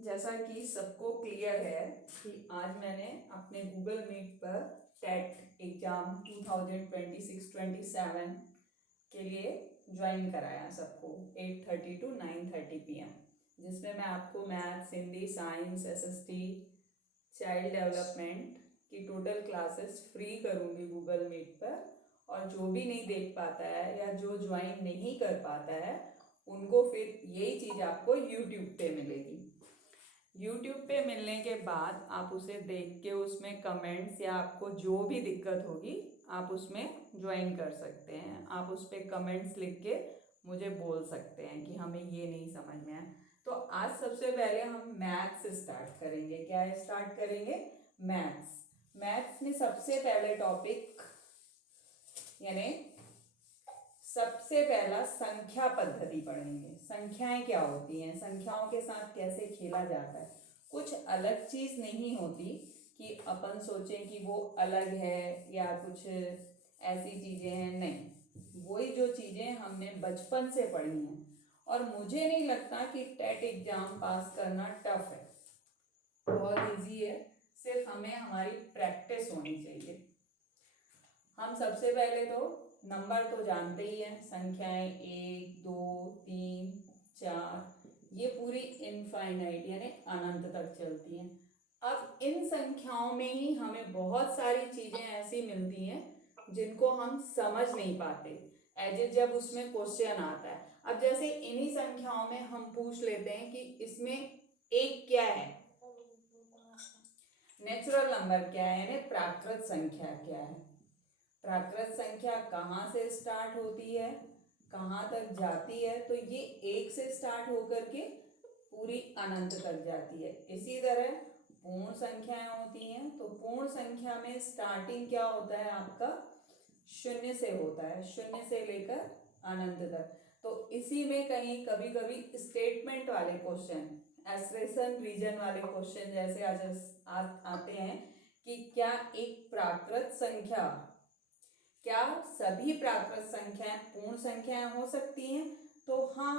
जैसा कि सबको क्लियर है कि आज मैंने अपने गूगल मीट पर टेट एग्ज़ाम 2026-27 के लिए ज्वाइन कराया सबको 8:30 to 9:30 PM, जिसमें मैं आपको maths, Hindi, science, SST, child development की टोटल क्लासेस फ्री करूँगी गूगल मीट पर। और जो भी नहीं देख पाता है या जो ज्वाइन नहीं कर पाता है उनको फिर यही चीज़ आपको यूट्यूब पे मिलेगी। यूट्यूब पे मिलने के बाद आप उसे देख के उसमें कमेंट्स या आपको जो भी दिक्कत होगी आप उसमें ज्वाइन कर सकते हैं। आप उस पर कमेंट्स लिख के मुझे बोल सकते हैं कि हमें ये नहीं समझ में आया। तो आज सबसे पहले हम मैथ्स स्टार्ट करेंगे। क्या स्टार्ट करेंगे? मैथ्स। मैथ्स में सबसे पहले टॉपिक यानी सबसे पहला संख्या पद्धति पढ़ेंगे। संख्याएं क्या होती हैं, संख्याओं के साथ कैसे खेला जाता है। कुछ अलग चीज नहीं होती कि अपन सोचें कि वो अलग है या कुछ ऐसी चीजें हैं, नहीं, वही जो चीजें हमने बचपन से पढ़ी हैं। और मुझे नहीं लगता कि टेट एग्जाम पास करना टफ है, बहुत इजी है, सिर्फ हमें हमारी प्रैक्टिस होनी चाहिए। हम सबसे पहले तो नंबर तो जानते ही हैं, संख्याएं 1, 2, 3, 4 ये पूरी इनफाइनाइट यानी अनंत तक चलती हैं। अब इन संख्याओं में ही हमें बहुत सारी चीजें ऐसी मिलती हैं जिनको हम समझ नहीं पाते एज जब उसमें क्वेश्चन आता है। अब जैसे इन्हीं संख्याओं में हम पूछ लेते हैं कि इसमें एक क्या है, नेचुरल नंबर क्या है, यानी प्राकृत संख्या क्या है। प्राकृत संख्या कहाँ से स्टार्ट होती है, कहाँ तक जाती है, तो ये 1 से स्टार्ट होकर के पूरी अनंत तक जाती है। इसी तरह पूर्ण संख्याएं होती हैं, तो पूर्ण संख्या में स्टार्टिंग क्या होता है आपका, 0 से होता है, 0 से लेकर अनंत तक। तो इसी में कहीं कभी कभी स्टेटमेंट वाले क्वेश्चन, एसरेशन रीजन वाले क्वेश्चन जैसे आते हैं कि क्या एक प्राकृत संख्या, क्या सभी प्राकृत संख्याएं पूर्ण संख्याएं हो सकती हैं? तो हाँ,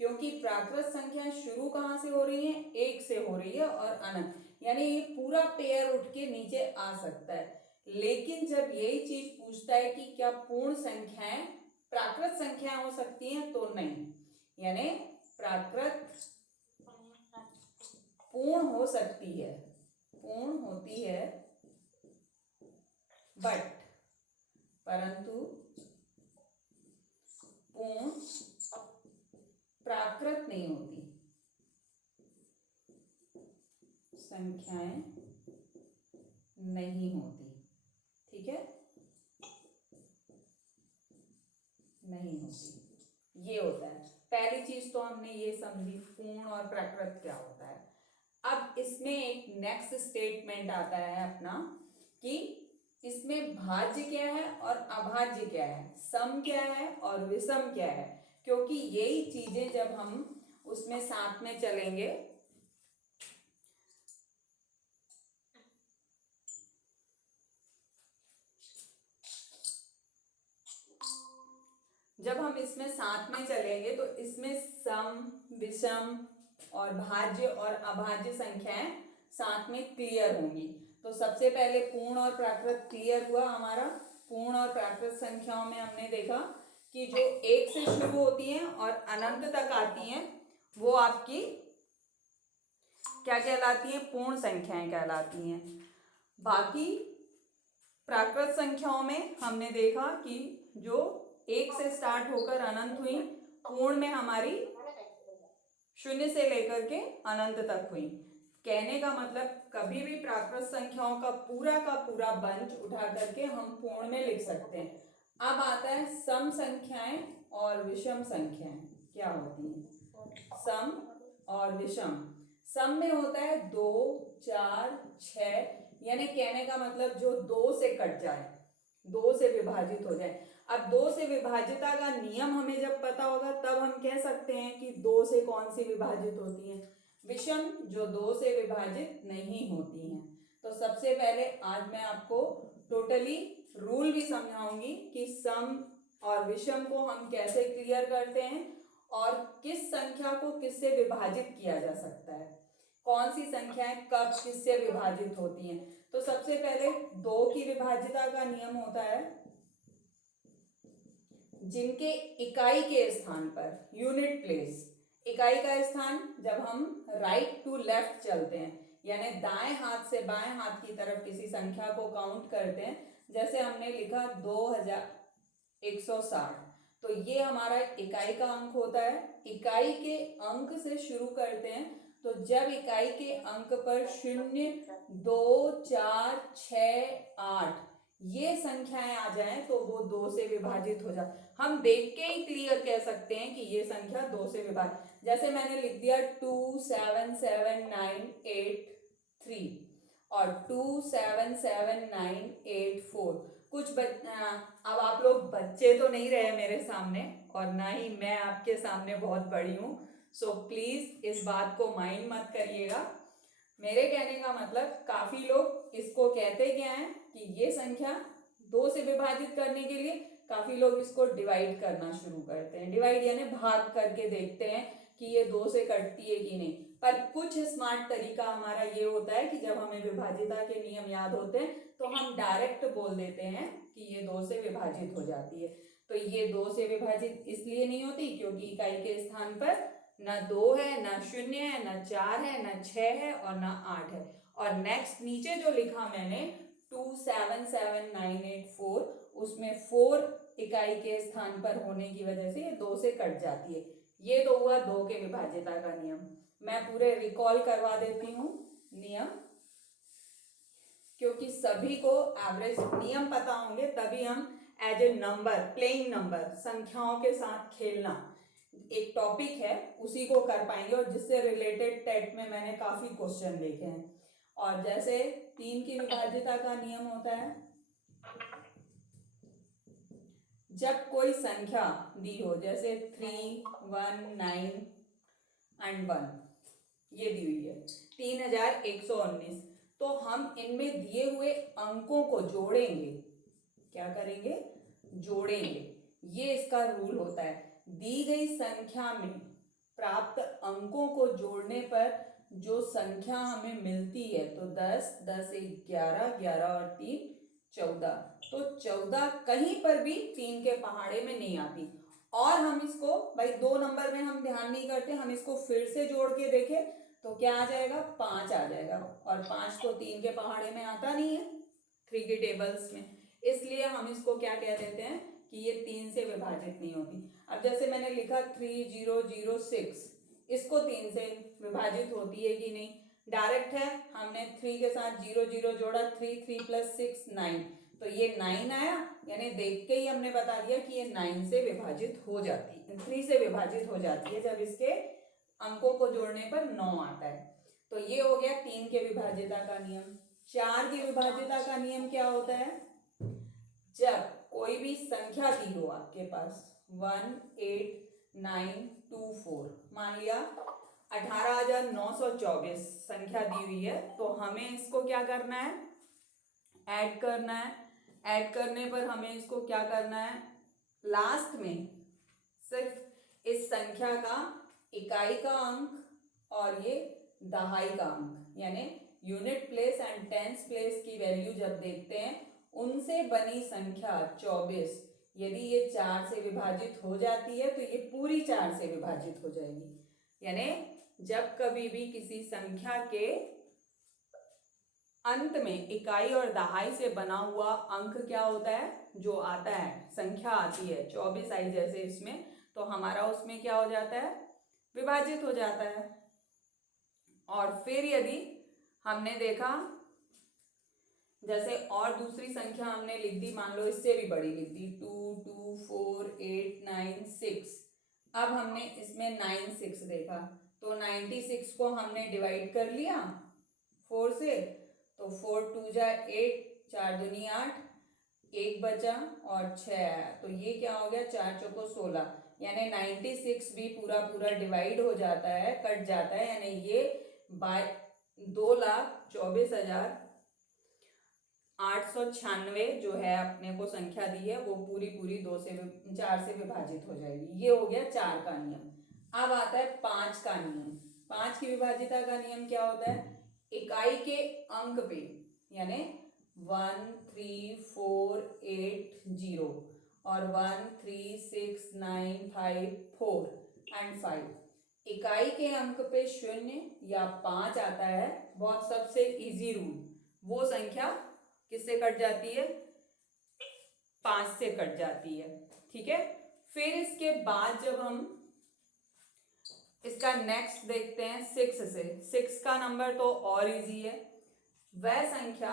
क्योंकि प्राकृत संख्याएं शुरू कहाँ से हो रही हैं, 1 से हो रही है और अनंत, यानी ये पूरा पेयर उठ के नीचे आ सकता है। लेकिन जब यही चीज पूछता है कि क्या पूर्ण संख्याएं प्राकृत संख्याएं हो सकती हैं, तो नहीं, यानी प्राकृत पूर्ण हो सकती है, पूर्ण होती है, परंतु पूर्ण प्राकृत नहीं होती। संख्याएं नहीं होती, ठीक है, नहीं होती, ये होता है। पहली चीज तो हमने ये समझी पूर्ण और प्राकृत क्या होता है। अब इसमें एक नेक्स्ट स्टेटमेंट आता है अपना कि इसमें भाज्य क्या है और अभाज्य क्या है, सम क्या है और विषम क्या है। क्योंकि यही चीजें जब हम उसमें साथ में चलेंगे, जब हम इसमें साथ में चलेंगे तो इसमें सम, विषम और भाज्य और अभाज्य संख्याएं साथ में क्लियर होंगी। तो सबसे पहले पूर्ण और प्राकृत क्लियर हुआ हमारा। पूर्ण और प्राकृत संख्याओं में हमने देखा कि जो 1 से शुरू होती हैं और अनंत तक आती हैं वो आपकी क्या कहलाती हैं, पूर्ण संख्याएं कहलाती हैं। बाकी प्राकृत संख्याओं में हमने देखा कि जो 1 से स्टार्ट होकर अनंत हुई, पूर्ण में हमारी 0 से लेकर के अनंत तक हुई। कहने का मतलब कभी भी प्राकृत संख्याओं का पूरा बंच उठा करके हम पूर्ण में लिख सकते हैं। अब आता है सम संख्याएं और विषम संख्याएं क्या होती हैं। सम और विषम, सम में होता है 2, 4, 6, यानी कहने का मतलब जो 2 से कट जाए, 2 से विभाजित हो जाए। अब 2 से विभाजिता का नियम हमें जब पता होगा तब हम कह सकते हैं कि 2 से कौन सी विभाजित होती है, विषम, जो 2 से विभाजित नहीं होती हैं। तो सबसे पहले आज मैं आपको टोटली रूल भी समझाऊंगी कि सम और विषम को हम कैसे क्लियर करते हैं और किस संख्या को किससे विभाजित किया जा सकता है। कौन सी संख्याएं कब किससे विभाजित होती हैं। तो सबसे पहले 2 की विभाज्यता का नियम होता है जिनके इकाई के स्थान पर, यूनिट प्लेस, इकाई का स्थान जब हम राइट टू लेफ्ट चलते हैं, यानी दाएं हाथ से बाएं हाथ की तरफ किसी संख्या को काउंट करते हैं, जैसे हमने लिखा 2160, तो ये हमारा इकाई का अंक होता है। इकाई के अंक से शुरू करते हैं, तो जब इकाई के अंक पर 0, 2, 4, 6, 8 ये संख्याएं आ जाएं तो वो 2 से विभाजित हो जाए। हम देख के ही क्लियर कह सकते हैं कि ये संख्या 2 से विभाजित, जैसे मैंने लिख दिया 277983 और 277984। अब आप लोग बच्चे तो नहीं रहे मेरे सामने और ना ही मैं आपके सामने बहुत बड़ी हूं, सो प्लीज इस बात को माइंड मत करिएगा। मेरे कहने का मतलब काफी लोग इसको कहते क्या है कि ये संख्या 2 से विभाजित करने के लिए काफी लोग इसको डिवाइड करना शुरू करते हैं। डिवाइड यानी भाग करके देखते हैं कि ये 2 से कटती है कि नहीं। पर कुछ स्मार्ट तरीका हमारा ये होता है कि जब हमें विभाजिता के नियम याद होते हैं तो हम डायरेक्ट बोल देते हैं कि ये 2 से विभाजित हो जाती है। तो ये 2 से विभाजित इसलिए नहीं होती क्योंकि इकाई के स्थान पर ना 2 है, ना 0 है, ना 4 है, ना 6 है और ना 8 है। और नेक्स्ट नीचे जो लिखा मैंने 277984, उसमें 4 इकाई के स्थान पर होने की वजह से ये 2 से कट जाती है। ये तो हुआ 2 के विभाज्यता का नियम। मैं पूरे रिकॉल करवा देती हूँ नियम, क्योंकि सभी को एवरेज नियम पता होंगे तभी हम as a number, playing number, संख्याओं के साथ खेलना एक टॉपिक है, उसी को कर पाएंगे और जिससे रिलेटेड टेट में मैंने काफी क्वेश्चन देखे हैं। और जैसे 3 की विभाज्यता का नियम होता है, जब कोई संख्या दी हो, जैसे 3, 1, 9 एंड 1 ये दी हुई है 3119, तो हम इनमें दिए हुए अंकों को जोड़ेंगे। क्या करेंगे? जोड़ेंगे। ये इसका रूल होता है। दी गई संख्या में प्राप्त अंकों को जोड़ने पर जो संख्या हमें मिलती है, तो 10, 10 1 11, 11 और 3 14, तो 14 कहीं पर भी 3 के पहाड़े में नहीं आती। और हम इसको भाई 2 नंबर में हम ध्यान नहीं करते, हम इसको फिर से जोड़ के देखें तो क्या आ जाएगा? 5 आ जाएगा। और 5 तो 3 के पहाड़े में आता नहीं है 3 की टेबल्स में, इसलिए हम इसको क्या कह देते हैं कि ये 3 से विभाजित नहीं होती। अब जैसे मैंने लिखा 3006, इसको 3 से विभाजित होती है कि नहीं? डायरेक्ट है, हमने 3 के साथ 0 0 जोड़ा, 3 3 + 6 9, तो ये 9 आया, यानी देख के ही हमने बता दिया कि ये 9 से विभाजित हो जाती है, 3 से विभाजित हो जाती है जब इसके अंकों को जोड़ने पर 9 आता है। तो ये हो गया 3 के विभाज्यता का नियम। 4 की विभाज्यता का नियम क्या होता है? जब कोई भी संख्या दी हो आपके पास 18924, मान लिया 18924 संख्या दी हुई है, तो हमें इसको क्या करना है? ऐड करना है। ऐड करने पर हमें इसको क्या करना है? लास्ट में सिर्फ इस संख्या का इकाई का अंक और ये दहाई का अंक, यानी unit place and tens place की वैल्यू जब देखते हैं, उनसे बनी संख्या 24 यदि ये 4 से विभाजित हो जाती है तो ये पूरी 4 से विभाजित हो जाएगी। यानी जब कभी भी किसी संख्या के अंत में इकाई और दहाई से बना हुआ अंक क्या होता है, जो आता है, संख्या आती है 24 आई जैसे इसमें, तो हमारा उसमें क्या हो जाता है? विभाजित हो जाता है। और फिर यदि हमने देखा, जैसे और दूसरी संख्या हमने लिख दी, मान लो इससे भी बड़ी लिख दी 2 2 4 8 9 6, अब हमने इसमें 9 6 देखा, तो 96 को हमने डिवाइड कर लिया 4 से, तो 4 2 जा 8, 4 दूनी 8, 1 बचा और 6 आया, तो ये क्या हो गया? 4 चौको 16, यानी 96 भी पूरा पूरा डिवाइड हो जाता है, कट जाता है, यानी ये 2,24,896 जो है अपने को संख्या दी है, वो पूरी पूरी 4 से विभाजित हो जाएगी। ये हो गया 4 का नियम। अब आता है 5 का नियम। 5 की विभाजिता का नियम क्या होता है? इकाई के अंक पे, यानी 1 3 4 8 0 और 1 3 6 9 5 4 एंड 5, इकाई के अंक पे 0 या 5 आता है, बहुत सबसे इजी रूल, वो संख्या किससे कट जाती है? 5 से कट जाती है। ठीक है, फिर इसके बाद जब हम इसका नेक्स्ट देखते हैं 6 से, 6 का नंबर तो और इजी है, वह संख्या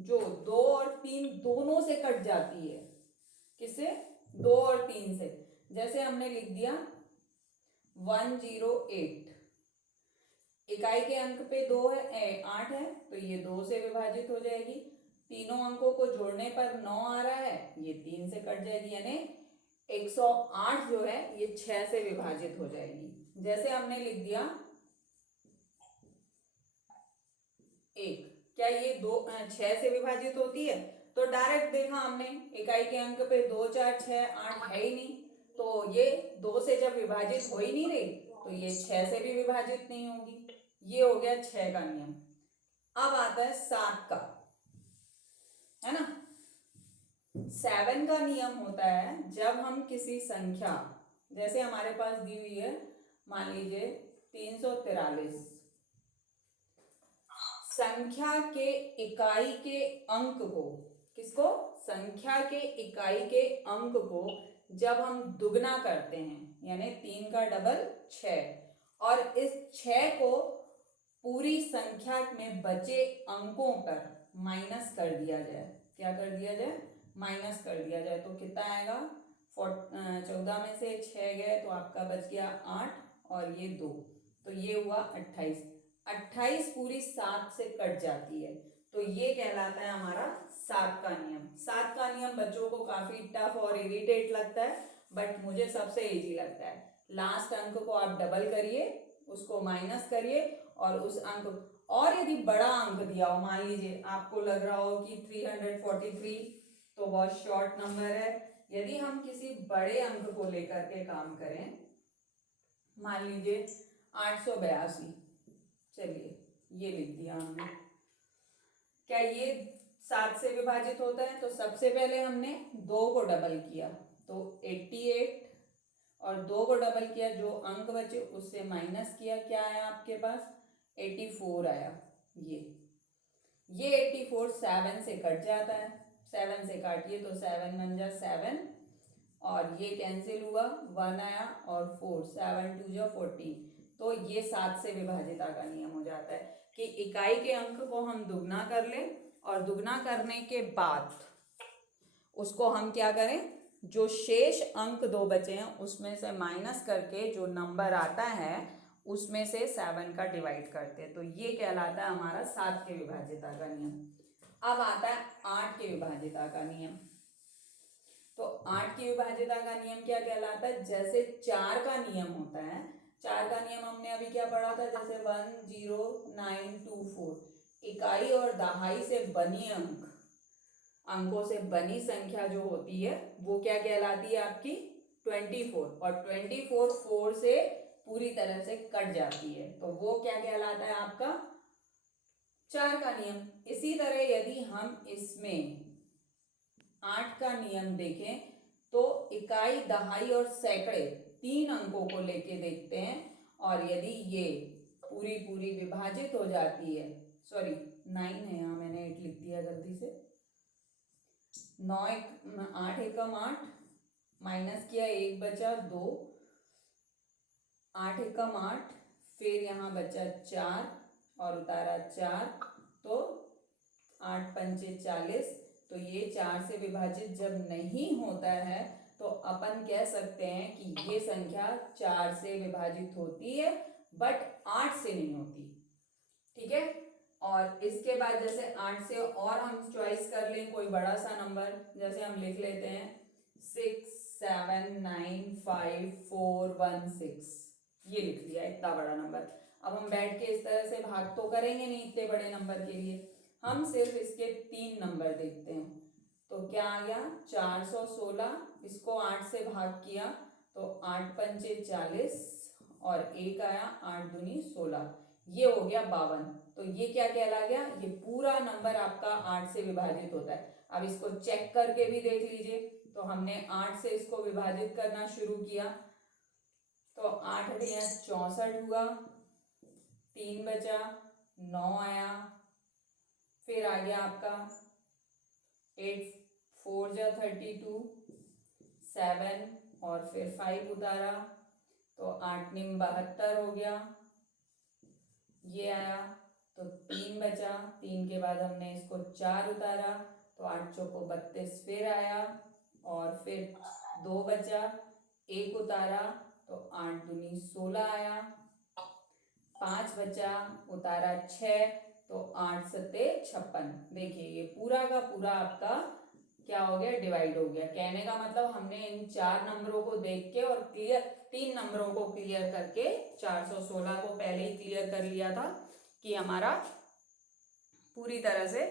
जो 2 और 3 दोनों से कट जाती है। किससे? 2 और 3 से। जैसे हमने लिख दिया 108, इकाई के अंक पे 2 है 8 है, तो ये 2 से विभाजित हो जाएगी। तीनों अंकों को जोड़ने पर 9 आ रहा है, ये 3 से कट जाएगी, यानी 108 जो है ये 6 से विभाजित हो जाएगी। जैसे हमने लिख दिया 1, क्या ये 6 से विभाजित होती है? तो डायरेक्ट देखा हमने, इकाई के अंक पे 2 4 6 8 है ही नहीं, तो ये 2 से जब विभाजित हो ही नहीं रही तो ये 6 से भी विभाजित नहीं होगी। ये हो गया 6 का नियम। अब आता है 7 का, है ना। 7 का नियम होता है जब हम किसी संख्या, जैसे हमारे पास दी हुई है, मान लीजिए 343, संख्या के इकाई के अंक को, किसको? संख्या के इकाई के अंक को जब हम दुगना करते हैं, यानी 3 का डबल 6, और इस 6 को पूरी संख्या में बचे अंकों पर माइनस कर दिया जाए, क्या कर दिया जाए? माइनस कर दिया जाए, तो कितना आएगा? 14 में से 6 गए तो आपका बच गया 8 और ये 2, तो ये हुआ 28। 28 पूरी 7 से कट जाती है, तो ये कहलाता है हमारा 7 का नियम। 7 का नियम बच्चों को काफी टफ और इरिटेट लगता है, बट मुझे सबसे इजी लगता है। लास्ट अंक को आप डबल करिए, उसको माइनस करिए, और उस अंक, और यदि बड़ा अंक दिया हो, मान लीजिए आपको लग रहा हो कि 343 तो बहुत शॉर्ट नंबर है, यदि हम किसी बड़े अंक को लेकर के काम करें, मान लीजिए 882, चलिए ये लिख दिया हमने, क्या ये 7 से विभाजित होता है? तो सबसे पहले हमने 2 को डबल किया तो 88, और 2 को डबल किया, जो अंक बचे उससे माइनस किया, क्या आया आपके पास? 84 आया। ये 84 7 से कट जाता है, 7 से काटिए तो 7 बन जा 7, और ये कैंसिल हुआ, 1 आया और 4, 7 2 जा 14, तो ये 7 से विभाजिता का नियम हो जाता है कि इकाई के अंक को हम दुगना कर लें, और दुगना करने के बाद उसको हम क्या करें, जो शेष अंक 2 बचे हैं उसमें से माइनस करके जो नंबर आता है उसमें से 7 का डिवाइड करते हैं, तो ये कहलाता है हमारा 7 के विभाजिता का नियम। अब आता है 8 के विभाजिता का नियम। तो 8 की विभाजिता का नियम क्या कहलाता है? जैसे 4 का नियम होता है, 4 का नियम हमने अभी क्या पढ़ा था, जैसे 10924, इकाई और दहाई से बनी अंकों से बनी संख्या जो होती है वो क्या कहलाती है आपकी? 24, और 24 4 से पूरी तरह से कट जाती है, तो वो क्या कहलाता है आपका? 4 का नियम। इसी तरह यदि हम इसमें 8 का नियम देखें तो इकाई, दहाई और सैकड़े 3 अंकों को लेके देखते हैं, और यदि ये पूरी पूरी विभाजित हो जाती है, सॉरी 9 है यहाँ, मैंने 8 लिख दिया गलती से, 8 एकम 8, माइनस किया 1 बचा 2, 8 एकम 8, फिर यहाँ बचा 4 और उतारा 4, तो 8 पंचे 40, तो ये 4 से विभाजित जब नहीं होता है तो अपन कह सकते हैं कि ये संख्या 4 से विभाजित होती है बट 8 से नहीं होती। ठीक है, और इसके बाद जैसे 8 से और हम चॉइस कर लें कोई बड़ा सा नंबर, जैसे हम लिख लेते हैं 6 7 9 5 4 1 6, ये लिख लिया इतना बड़ा नंबर। अब हम बैठ के इस तरह से भाग तो करेंगे नहीं इतने बड़े नंबर के लिए, हम सिर्फ इसके 3 नंबर देखते हैं, तो क्या आ गया 416, इसको 8 से भाग किया तो 8 पंचे 40 और 1 आया, 8 दूनी 16, ये हो गया 52। तो ये क्या कहला गया, ये पूरा नंबर आपका 8 से विभाजित होता है। अब इसको चेक करके भी देख लीजिए। तो हमने 8 से इसको विभाजित करना शुरू किया, तो 8 अठिया 64 हुआ, 3 बचा, 9 आया, फिर आ गया आपका 8 4 जा 32, 7 और फिर 5 उतारा, तो 8 निम 72 हो गया, ये आया, तो 3 बचा, 3 के बाद हमने इसको 4 उतारा, तो 8 चौको 32 फिर आया, और फिर 2 बचा, 1 उतारा, तो 8 दूनी 16 आया, 5 बचा, उतारा 6, तो 8 सत्ते 56। देखिए ये पूरा का पूरा आपका क्या हो गया, डिवाइड हो गया। कहने का मतलब हमने इन 4 नंबरों को देख के और क्लियर 3 नंबरों को क्लियर करके 416 को पहले ही क्लियर कर लिया था कि हमारा पूरी तरह से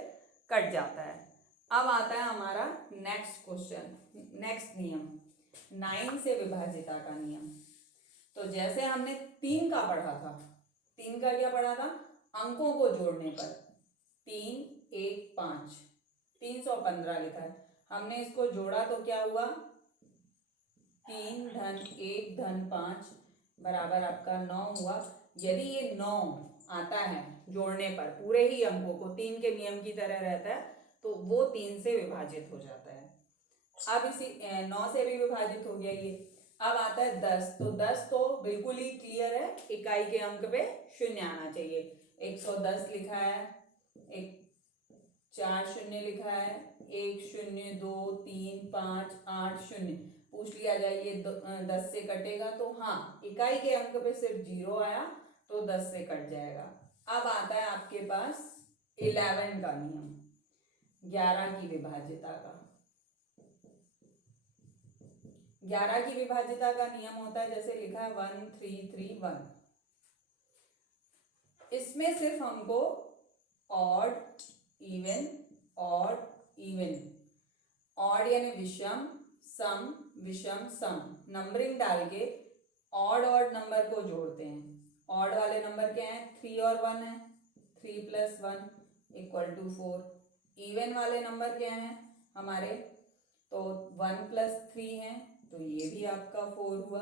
कट जाता है। अब आता है हमारा नेक्स्ट क्वेश्चन, नेक्स्ट नियम, 9 से विभाजिता का नियम। तो जैसे हमने 3 का पढ़ा था, 3 का क्या पढ़ा था, अंकों को जोड़ने पर 3 1 5 315 लिखा है, हमने इसको जोड़ा तो क्या हुआ, 3 धन 1 धन 5 बराबर आपका 9 हुआ। यदि ये 9 आता है जोड़ने पर पूरे ही अंकों को 3 के नियम की तरह रहता है, तो वो 3 से विभाजित हो जाता है। अब इसी 9 से भी विभाजित हो गया ये। अब आता है 10, तो 10 तो बिल्कुल ही क्लियर है, इकाई के अंक पे 0 आना चाहिए। 110 लिखा है, एक 4 शून्य लिखा है, 1 0 2 3 5 8 0, पूछ लिया जाए ये 10 से कटेगा, तो हाँ इकाई के अंक पे सिर्फ 0 आया, तो 10 से कट जाएगा। अब आता है आपके पास 11 का नियम, 11 की विभाजिता का। 11 की विभाजिता का नियम होता है, जैसे लिखा है 1 3 3 1। इसमें सिर्फ हमको odd even, odd even, odd यानी विषम, सम विषम सम, नंबरिंग डाल के ऑड ऑड नंबर को जोड़ते हैं। ऑड वाले नंबर क्या है, 3 और 1 है, 3 प्लस 1 इक्वल टू 4। इवन वाले नंबर क्या है हमारे, तो 1 प्लस 3 है, तो ये भी आपका 4 हुआ।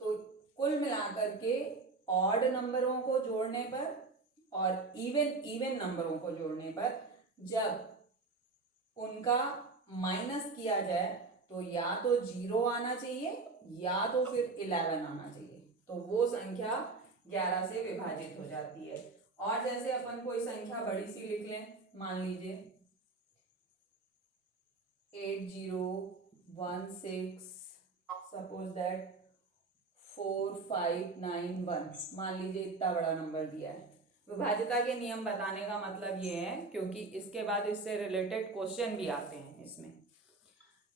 तो कुल मिलाकर के ऑड नंबरों को जोड़ने पर और इवन नंबरों को जोड़ने पर जब उनका माइनस किया जाए, तो या तो 0 आना चाहिए या तो फिर 11 आना चाहिए, तो वो संख्या 11 से विभाजित हो जाती है। और जैसे अपन कोई संख्या बड़ी सी लिख लें, मान लीजिए 8016, सपोज दैट 4591, मान लीजिए इतना बड़ा नंबर दिया है। विभाजिता के नियम बताने का मतलब ये है क्योंकि इसके बाद इससे रिलेटेड क्वेश्चन भी आते हैं इसमें।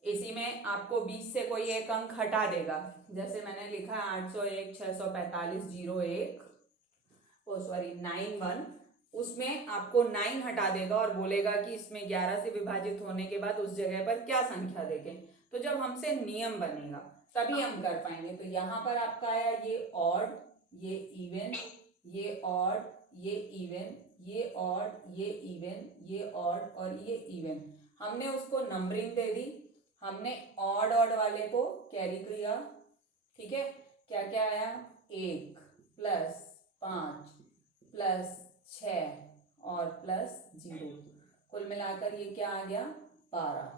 इसी में आपको 20 से कोई एक अंक हटा देगा, जैसे मैंने लिखा है 801 645 01, ओ सॉरी 91, उसमें आपको 9 हटा देगा और बोलेगा कि इसमें 11 से विभाजित होने के बाद उस जगह पर क्या संख्या देखें। तो जब हमसे नियम बनेगा तभी हम कर पाएंगे। तो यहाँ पर आपका आया ये ऑड, ये इवन, ये ऑड, ये इवन, ये ऑड, ये इवन, ये ऑड और ये इवन। हमने उसको नंबरिंग दे दी, हमने ऑड ऑड वाले को कैरी किया, ठीक है। क्या क्या आया, 1 प्लस 5 प्लस 6 और प्लस 0, कुल मिलाकर ये क्या आ गया, 12।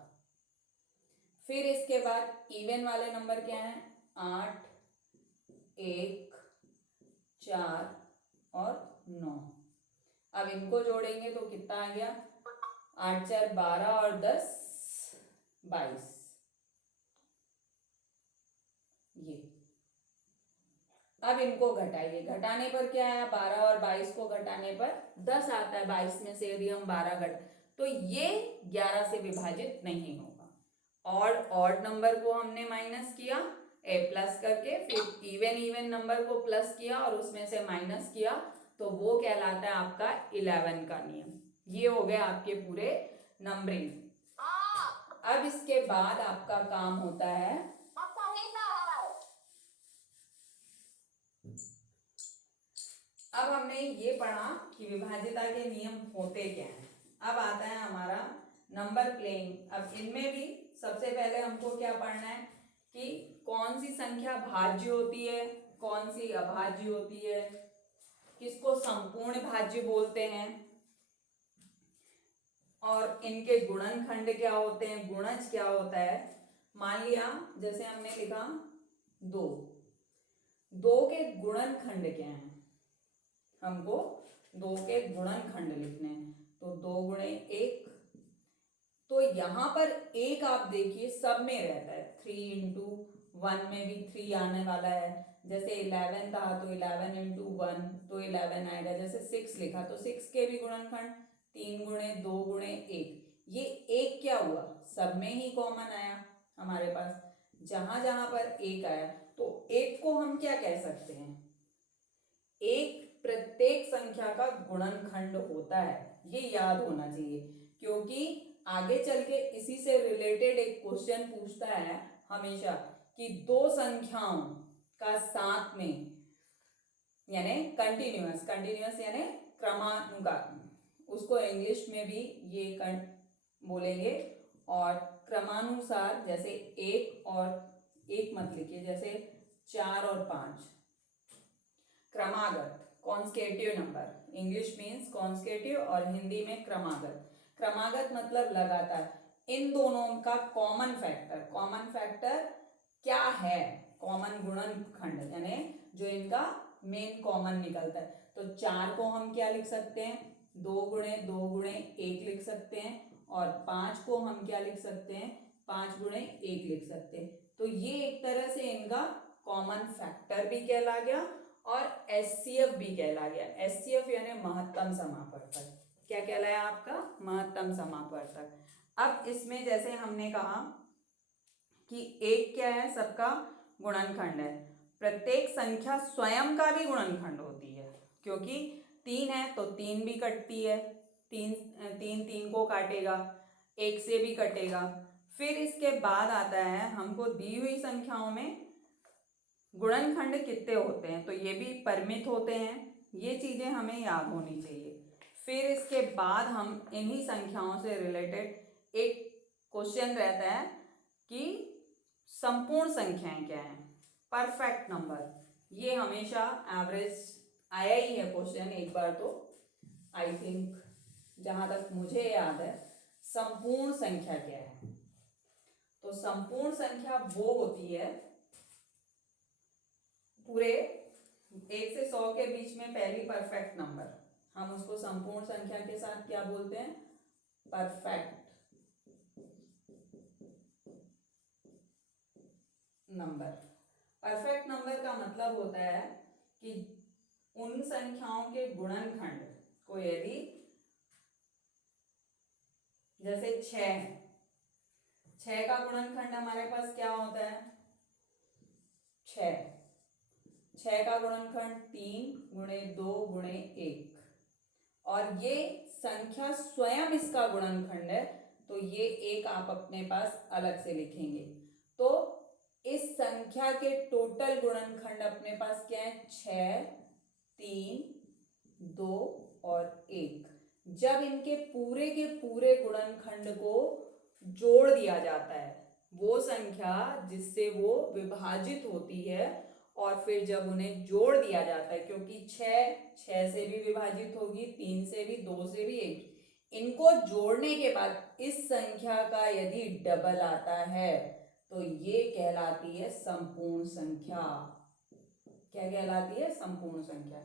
फिर इसके बाद इवन वाले नंबर क्या है, 8 1 4 और 9। अब इनको जोड़ेंगे तो कितना आ गया, 8 4 12 और 10 22। ये अब इनको घटाइए, घटाने पर क्या आया, 12 और 22 को घटाने पर 10 आता है, 22 में से यदि हम 12 घट, तो ये 11 से विभाजित नहीं होगा। ऑड नंबर को हमने माइनस किया प्लस करके, फिर इवन नंबर को प्लस किया और उसमें से माइनस किया, तो वो कहलाता है आपका 11 का नियम। ये हो गया आपके पूरे नंबरिंग। अब इसके बाद आपका काम होता है अब हमने ये पढ़ा कि विभाज्यता के नियम होते क्या हैं। अब आता है हमारा नंबर प्लेइंग। अब इनमें भी सबसे पहले हमको क्या पढ़ना है कि कौन सी संख्या भाज्य होती है, कौन सी अभाज्य होती है, किसको संपूर्ण भाज्य बोलते हैं, और इनके गुणनखंड क्या होते हैं, गुणज क्या होता है। मान लिया जैसे हमने लिखा 2, 2 के गुणनखंड क्या है, हमको 2 के गुणनखंड लिखने हैं। तो 2 गुणे 1, तो यहां पर एक आप देखिए सब में रहता है, 3 इंटू 1 में भी 3 आने वाला है। जैसे 11 था तो 11 इंटू 1 तो 11 आएगा। जैसे 6 लिखा तो 6 के भी गुणनखंड 3 गुणे 2 गुणे 1। ये एक क्या हुआ, सब में ही कॉमन आया हमारे पास। जहां जहां पर एक आया तो एक को हम क्या कह सकते हैं, एक प्रत्येक संख्या का गुणनखंड होता है। ये याद होना चाहिए, क्योंकि आगे चल के इसी से रिलेटेड एक क्वेश्चन पूछता है हमेशा कि दो संख्याओं का साथ में यानी कंटिन्यूअस, कंटिन्यूअस यानी क्रमानुगत, उसको इंग्लिश में भी ये बोलेंगे। और क्रमानुसार, जैसे एक और एक मत लिखिए, जैसे 4 और 5। क्रमागत कॉन्स्केटिव नंबर, इंग्लिश मीन्स कॉन्स्केटिव और हिंदी में क्रमागत। क्रमागत मतलब लगातार। इन दोनों का कॉमन फैक्टर, कॉमन फैक्टर क्या है, कॉमन गुणनखंड यानी जो इनका मेन कॉमन निकलता है। तो 4 को हम क्या लिख सकते हैं, 2 गुणे 2 गुणे 1 लिख सकते हैं। और 5 को हम क्या लिख सकते हैं, 5 गुणे 1 लिख सकते हैं। तो ये एक तरह से इनका कॉमन फैक्टर भी कहला गया और एचसीएफ भी कहला गया। एचसीएफ यानी महत्तम समापवर्तक। क्या कहलाया आपका, महत्तम समापवर्तक। अब इसमें जैसे हमने कहा कि एक क्या है, सबका गुणनखंड है। प्रत्येक संख्या स्वयं का भी गुणनखंड होती है, क्योंकि 3 है तो 3 भी कटती है, 3 को काटेगा, 1 से भी कटेगा। फिर इसके बाद आता है हमको दी हुई संख्याओं में गुणनखंड कितने होते हैं, तो ये भी परिमित होते हैं। ये चीजें हमें याद होनी चाहिए। फिर इसके बाद हम इन्हीं संख्याओं से रिलेटेड एक क्वेश्चन रहता है कि संपूर्ण संख्याएं क्या हैं, परफेक्ट नंबर। ये हमेशा एवरेज आया ही है क्वेश्चन एक बार तो, आई थिंक जहां तक मुझे याद है। संपूर्ण संख्या क्या है, तो संपूर्ण संख्या वो होती है पूरे 1 से 100 के बीच में पहली परफेक्ट नंबर, हम उसको संपूर्ण संख्या के साथ क्या बोलते हैं, परफेक्ट नंबर। परफेक्ट नंबर का मतलब होता है कि उन संख्याओं के गुणनखंड को, यदि जैसे 6 का गुणनखंड हमारे पास क्या होता है, 6 का गुणनखंड 3 गुणे 2 गुणे 1, और ये संख्या स्वयं इसका गुणनखंड है, तो ये एक आप अपने पास अलग से लिखेंगे। तो इस संख्या के टोटल गुणनखंड अपने पास क्या है, 6, 3, 2 और 1। जब इनके पूरे के पूरे गुणनखंड को जोड़ दिया जाता है, वो संख्या जिससे वो विभाजित होती है, और फिर जब उन्हें जोड़ दिया जाता है, क्योंकि 6 से भी विभाजित होगी, 3 से भी, 2 से भी, 1, इनको जोड़ने के बाद इस संख्या का यदि डबल आता है तो ये कहलाती है संपूर्ण संख्या। क्या कहलाती है, संपूर्ण संख्या।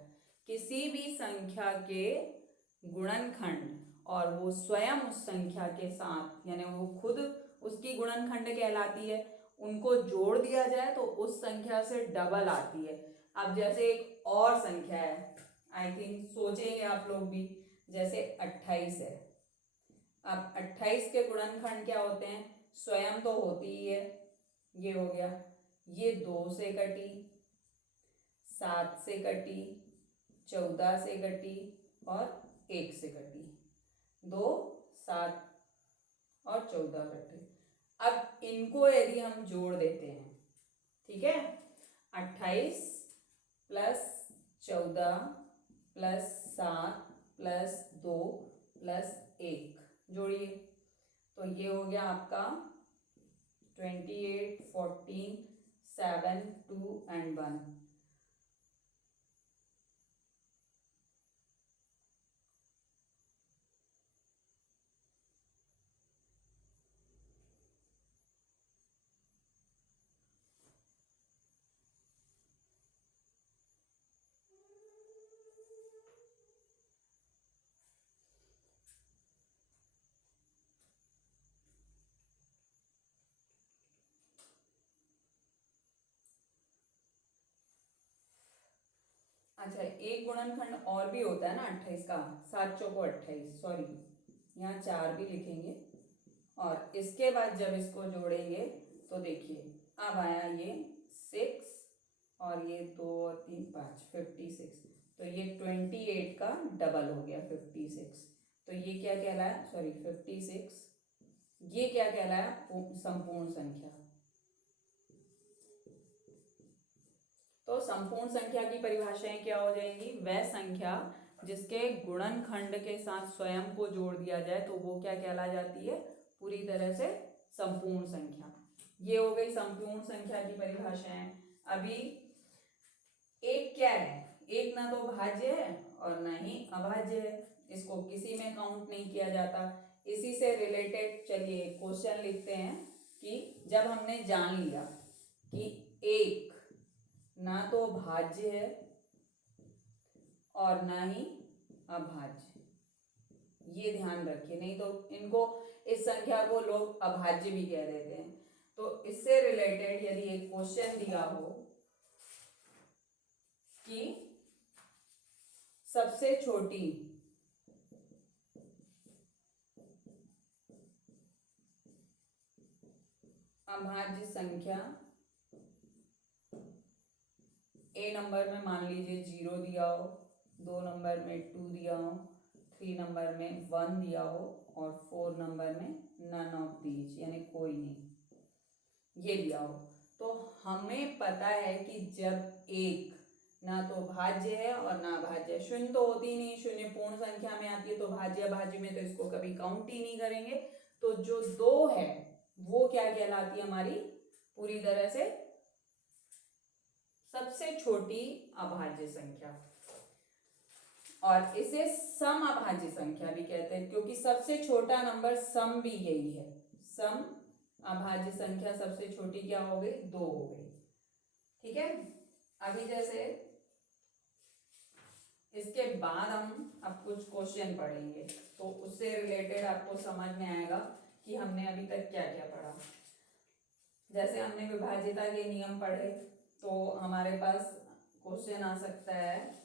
किसी भी संख्या के गुणनखंड और वो स्वयं उस संख्या के साथ, यानी वो खुद उसकी गुणनखंड कहलाती है, उनको जोड़ दिया जाए तो उस संख्या से डबल आती है। अब जैसे एक और संख्या है, आई थिंक सोचेंगे आप लोग भी, जैसे 28 है। अब 28 के गुणनखंड क्या होते हैं, स्वयं तो होती ही है, ये हो गया, ये 2 से कटी, 7 से कटी, 14 से कटी और 1 से कटी, 2, 7 और 14 कटे। अब इनको यदि हम जोड़ देते हैं, ठीक है, 28 प्लस 14 +7 +2 +1 जोड़िए, तो ये हो गया आपका 28, 14, 7, 2 and 1। अच्छा, एक गुणनखंड और भी होता है ना 28 का, 7 चौको 28, सॉरी यहाँ 4 भी लिखेंगे, और इसके बाद जब इसको जोड़ेंगे तो देखिए अब आया ये 6 और ये 2 और 3 5, 56, तो ये 28 का डबल हो गया 56। तो ये क्या कहलाया, सॉरी 56, ये क्या कहलाया, संपूर्ण संख्या। तो संपूर्ण संख्या की परिभाषाएं क्या हो जाएंगी, वह संख्या जिसके गुणनखंड के साथ स्वयं को जोड़ दिया जाए तो वो क्या कहला जाती है, पूरी तरह से संपूर्ण संख्या। ये हो गई संपूर्ण संख्या की परिभाषाएं। अभी एक क्या है, एक ना तो भाज्य है और ना ही अभाज्य है, इसको किसी में काउंट नहीं किया जाता। इसी से रिलेटेड चलिए क्वेश्चन लिखते हैं कि जब हमने जान लिया कि एक ना तो भाज्य है और ना ही अभाज्य, ये ध्यान रखिए, नहीं तो इनको, इस संख्या को लोग अभाज्य भी कह देते हैं। तो इससे रिलेटेड यदि एक क्वेश्चन दिया हो कि सबसे छोटी अभाज्य संख्या ए नंबर में मान लीजिए 0 दिया हो, 2 नंबर में 2 दिया हो, 3 नंबर में 1 दिया हो और 4 नंबर में नन ऑफ दीज यानी कोई नहीं, ये दिया हो, तो हमें पता है कि जब एक ना तो भाज्य है और ना भाज्य, शून्य तो होती ही नहीं, शून्य पूर्ण संख्या में आती है, तो भाज्य भाज्य में तो इसको कभी काउंट ही नहीं करेंगे। तो जो 2 है वो क्या कहलाती है, हमारी पूरी तरह से सबसे छोटी अभाज्य संख्या, और इसे सम अभाज्य संख्या भी कहते हैं, क्योंकि सबसे छोटा नंबर सम भी यही है। सम अभाज्य संख्या सबसे छोटी क्या हो गई, 2 हो गई। ठीक है, अभी जैसे इसके बाद हम अब कुछ क्वेश्चन पढ़ेंगे, तो उससे रिलेटेड आपको समझ में आएगा कि हमने अभी तक क्या क्या पढ़ा। जैसे हमने विभाज्यता के नियम पढ़े, तो हमारे पास क्वेश्चन आ सकता है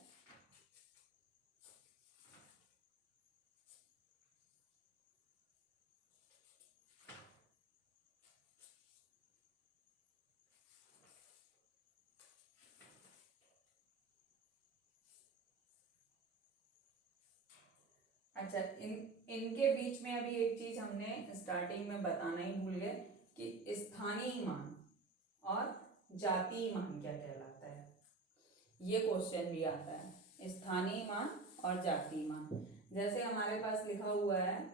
अच्छा, इनके बीच में अभी एक चीज हमने स्टार्टिंग में बताना ही भूल गए कि स्थानीय मान और जातीय मान क्या कहलाता है। ये क्वेश्चन भी आता है, स्थानीय मान और जातीय मान। जैसे हमारे पास लिखा हुआ है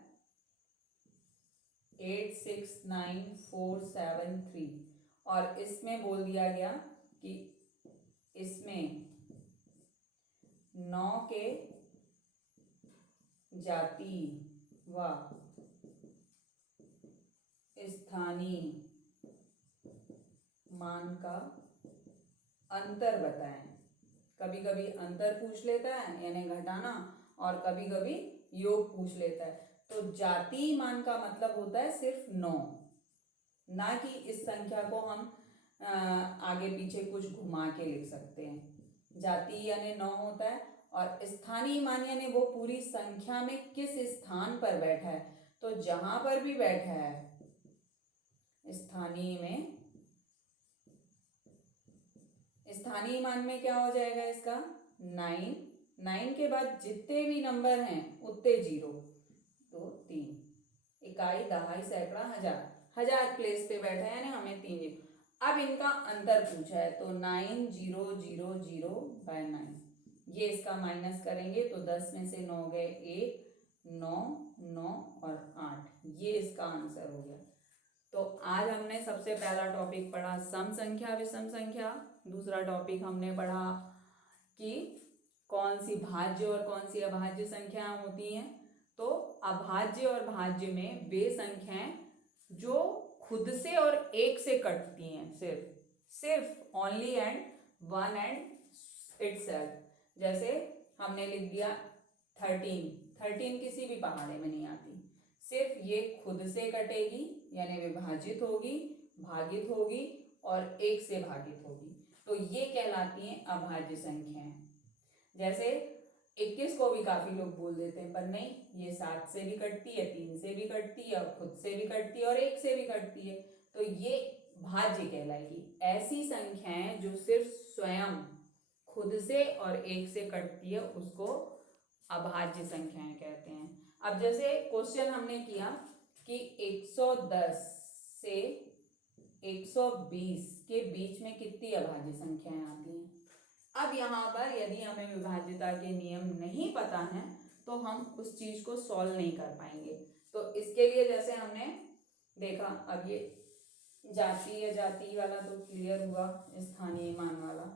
869473 और इसमें बोल दिया गया कि इसमें 9 के जातीय व स्थानीय मान का अंतर बताएं। कभी कभी अंतर पूछ लेता है यानी घटाना, और कभी कभी योग पूछ लेता है। तो जातीय मान का मतलब होता है सिर्फ 9, ना कि इस संख्या को हम आगे पीछे कुछ घुमा के लिख सकते हैं। जातीय यानी 9 होता है, और स्थानीय मान यानी वो पूरी संख्या में किस स्थान पर बैठा है। तो जहां पर भी बैठा है स्थानीय में, स्थानीय मान में क्या हो जाएगा इसका 9, 9 के बाद जितने भी नंबर हैं उतने 0, 2 3, इकाई दहाई सैकड़ा हजार, हजार प्लेस पे बैठा है यानी हमें 3 जीरो। अब इनका अंतर पूछा है तो 9000/9, ये इसका माइनस करेंगे तो 10 में से 9 गए 1, 9, 9 और 8, ये इसका आंसर हो गया। तो आज हमने सबसे पहला टॉपिक पढ़ा सम संख्या विषम संख्या, दूसरा टॉपिक हमने पढ़ा कि कौन सी भाज्य और कौन सी अभाज्य संख्याएं होती हैं। तो अभाज्य और भाज्य में वे संख्याएं जो खुद से और एक से कटती हैं, सिर्फ only and one and itself. जैसे हमने लिख दिया 13 किसी भी पहाड़े में नहीं आती, सिर्फ ये खुद से कटेगी यानी विभाजित होगी, भागित होगी और एक से भागित होगी, तो ये कहलाती हैं अभाज्य संख्याएं। जैसे 21 को भी काफी लोग बोल देते हैं, पर नहीं, ये 7 से भी कटती है, 3 से भी कटती है, खुद से भी कटती है और एक से भी कटती है, तो ये भाज्य कहलाएगी। ऐसी संख्याएं जो सिर्फ स्वयं खुद से और एक से कटती है उसको अभाज्य संख्याएं कहते हैं। अब जैसे क्वेश्चन हमने किया कि 110 से 120 के बीच में कितनी अभाज्य संख्याएं आती हैं। अब यहाँ पर यदि हमें विभाज्यता के नियम नहीं पता हैं तो हम उस चीज को सॉल्व नहीं कर पाएंगे। तो इसके लिए जैसे हमने देखा, अब ये जाति या जाति वाला तो क्लियर हुआ, स्थानीय मान वाला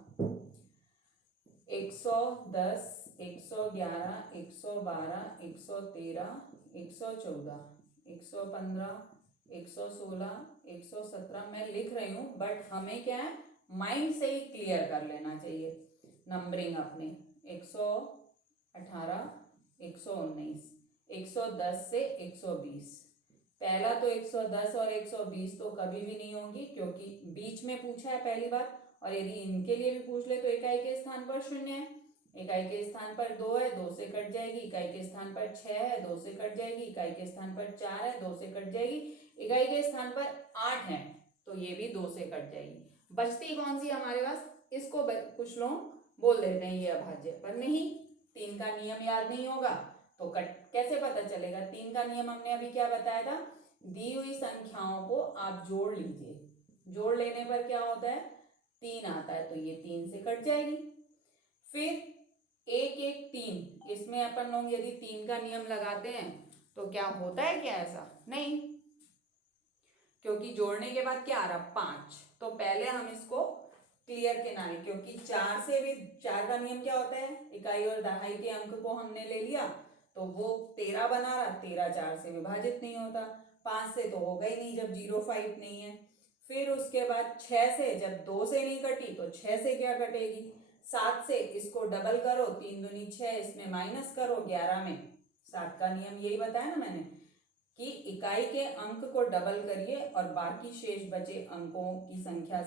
110, 111, 112, 113, 114, 115, 116, 117 मैं लिख रही हूँ, बट हमें क्या है माइंड से ही क्लियर कर लेना चाहिए नंबरिंग अपने। 118, 119, 110 से 120। पहला तो 110 और 120 तो कभी भी नहीं होंगी क्योंकि बीच में पूछा है पहली बार, और यदि इनके लिए भी पूछ ले तो इकाई के स्थान पर 0 है, इकाई के स्थान पर 2 है, 2 से कट जाएगी, इकाई के स्थान पर 6 है, 2 से कट जाएगी, इकाई के स्थान पर 4 है, 2 से कट जाएगी, इकाई के स्थान पर 8 है तो ये भी 2 से कट जाएगी। बचती कौन सी हमारे पास, इसको कुछ लोग बोल देते हैं ये अभाज्य, पर नहीं, 3 का नियम याद नहीं होगा तो कैसे पता चलेगा। 3 का नियम हमने अभी क्या बताया था, दी हुई संख्याओं को आप जोड़ लीजिए, जोड़ लेने पर क्या होता है 3 आता है, तो ये 3 से कट जाएगी। फिर 1 1 3, इसमें अपन लोग यदि 3 का नियम लगाते हैं तो क्या होता है क्या ऐसा, नहीं, क्योंकि जोड़ने के बाद क्या आ रहा 5, तो पहले हम इसको क्लियर के ना, क्योंकि 4 से भी 4 का नियम क्या होता है, इकाई और दहाई के अंक को हमने ले लिया तो वो 13 बना रहा, 13 4 से विभाजित नहीं होता, 5 से तो होगा ही नहीं जब 05 नहीं है। फिर उसके बाद 6 से, जब 2 से नहीं कटी तो 6 से क्या कटेगी, 7 से, इसको डबल करो, 3 दूनी 6, इसमें माइनस करो 11 में, 7 का नियम यही बताया ना मैंने कि इकाई के अंक को डबल करिए और बाकी शेष बचे अंकों की संख्या